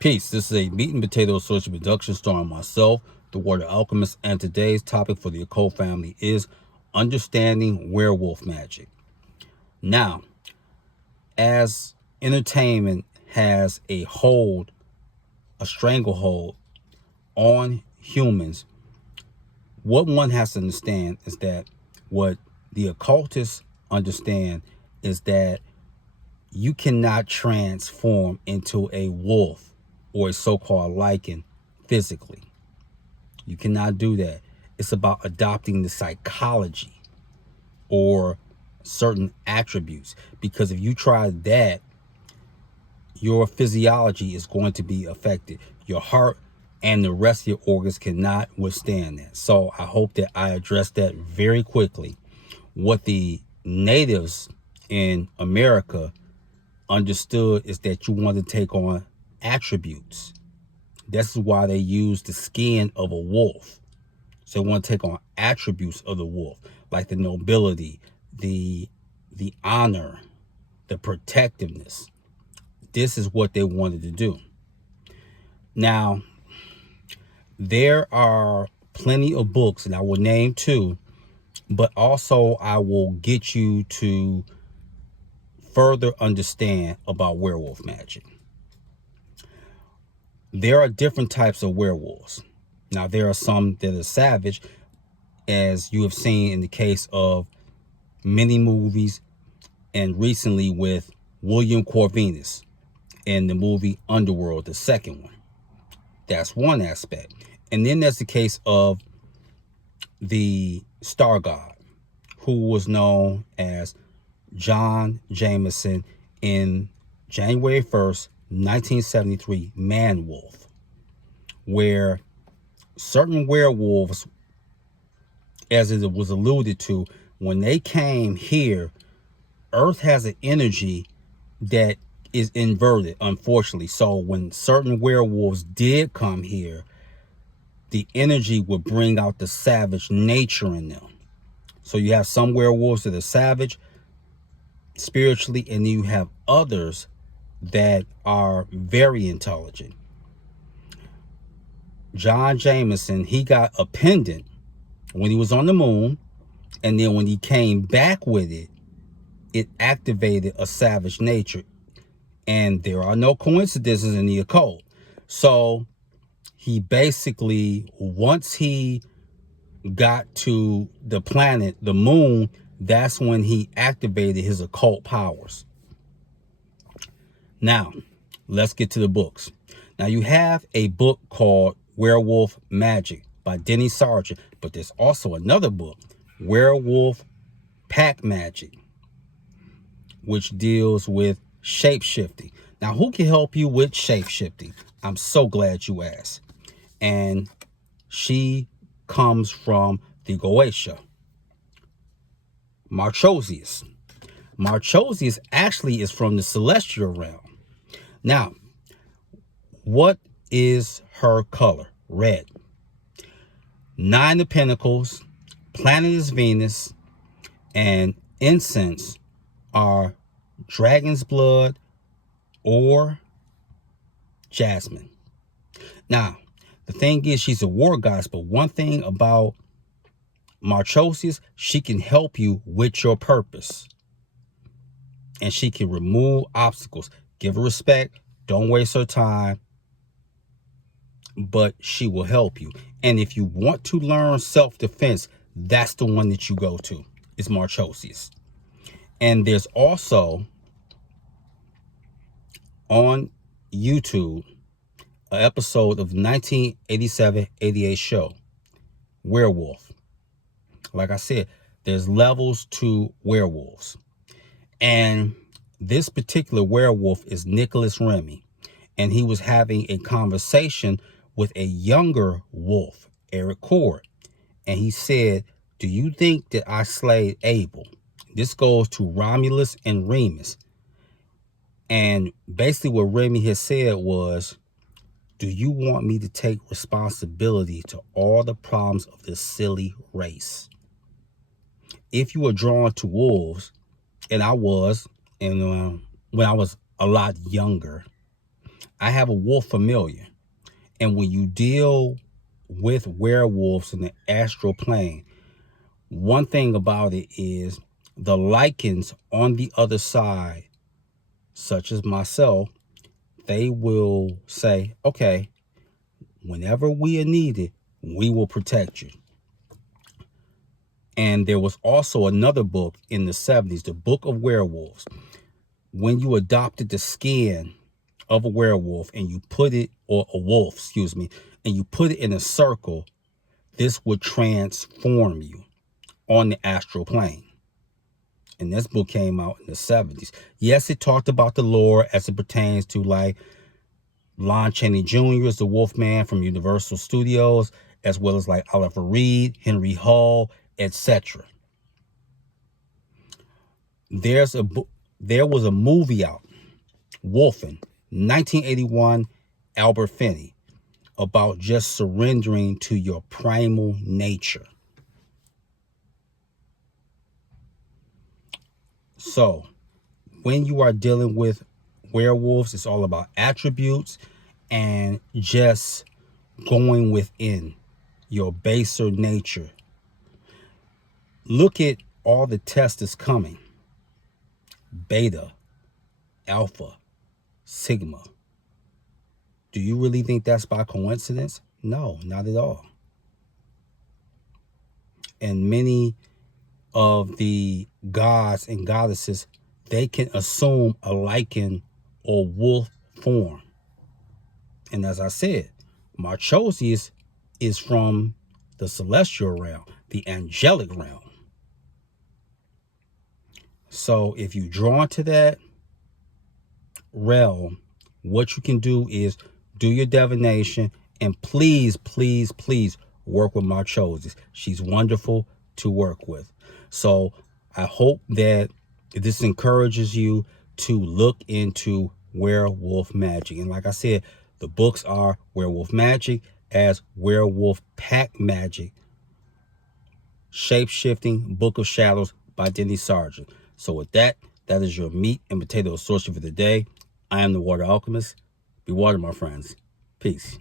Peace. This is a meat and potato social production starring myself, the Water Alchemist, and today's topic for the occult family is understanding werewolf magic. Now, as entertainment has a stranglehold on humans, what one has to understand is that what the occultists understand is that you cannot transform into a wolf or a so-called lichen physically. You cannot do that. It's about adopting the psychology or certain attributes, because if you try that, your physiology is going to be affected. Your heart and the rest of your organs cannot withstand that. So I hope that I addressed that very quickly. What the natives in America understood is that you want to take on attributes. This is why they use the skin of a wolf. So they want to take on attributes of the wolf, like the nobility, the honor, the protectiveness. This is what they wanted to do. Now, there are plenty of books, and I will name two, but also I will get you to further understand about werewolf magic. There are different types of werewolves. Now, there are some that are savage, as you have seen in the case of many movies, and recently with William Corvinus in the movie Underworld, the second one. That's one aspect. And then there's the case of the Star God, who was known as John Jameson in January 1st, 1973, Man Wolf, where certain werewolves, as it was alluded to, when they came here, Earth has an energy that is inverted, unfortunately. So when certain werewolves did come here, the energy would bring out the savage nature in them. So you have some werewolves that are savage spiritually, and then you have others that are very intelligent. John Jameson, he got a pendant when he was on the moon, and then when he came back with it, it activated a savage nature. And there are no coincidences in the occult. So he basically, once he got to the planet, the moon, that's when he activated his occult powers. Now, let's get to the books. Now, you have a book called Werewolf Magic by Denny Sargent, but there's also another book, Werewolf Pack Magic, which deals with shape-shifting. Now, who can help you with shape-shifting? I'm so glad you asked. And she comes from the Goetia, Marchosius. Marchosius actually is from the celestial realm. Now, what is her color? Red. 9 of Pentacles, planet is Venus, and incense are dragon's blood or jasmine. Now, the thing is, she's a war goddess, but one thing about Marchosius, she can help you with your purpose. And she can remove obstacles. Give her respect. Don't waste her time. But she will help you. And if you want to learn self-defense, that's the one that you go to. It's Marchosius. And there's also on YouTube an episode of the 1987-88 show, Werewolf. Like I said, there's levels to werewolves. And this particular werewolf is Nicholas Remy. And he was having a conversation with a younger wolf, Eric Cord. And he said, do you think that I slayed Abel? This goes to Romulus and Remus. And basically what Remy has said was, do you want me to take responsibility to all the problems of this silly race? If you are drawn to wolves, and I was, and when I was a lot younger, I have a wolf familiar. And when you deal with werewolves in the astral plane, one thing about it is the lichens on the other side, such as myself, they will say, okay, whenever we are needed, we will protect you. And there was also another book in the 70s, the Book of Werewolves. When you adopted the skin of a werewolf and you put it, or a wolf, excuse me, and you put it in a circle, this would transform you on the astral plane. And this book came out in the 70s. Yes, it talked about the lore as it pertains to like Lon Chaney Jr. is the Wolfman from Universal Studios, as well as like Oliver Reed, Henry Hall, etc. There was a movie out, Wolfen, 1981, Albert Finney, about just surrendering to your primal nature. So, when you are dealing with werewolves, it's all about attributes and just going within your baser nature. Look at all the tests that's coming. Beta, alpha, sigma. Do you really think that's by coincidence? No, not at all. And many of the gods and goddesses, they can assume a lichen or wolf form. And as I said, Marchosius is from the celestial realm, the angelic realm. So if you draw into that realm, what you can do is do your divination, and please, please, please work with Marchosius. She's wonderful to work with. So I hope that this encourages you to look into werewolf magic. And like I said, the books are Werewolf Magic as Werewolf Pack Magic, Shape-Shifting Book of Shadows by Denny Sargent. So with that, that is your meat and potato sorcery for the day. I am the Water Alchemist. Be water, my friends. Peace.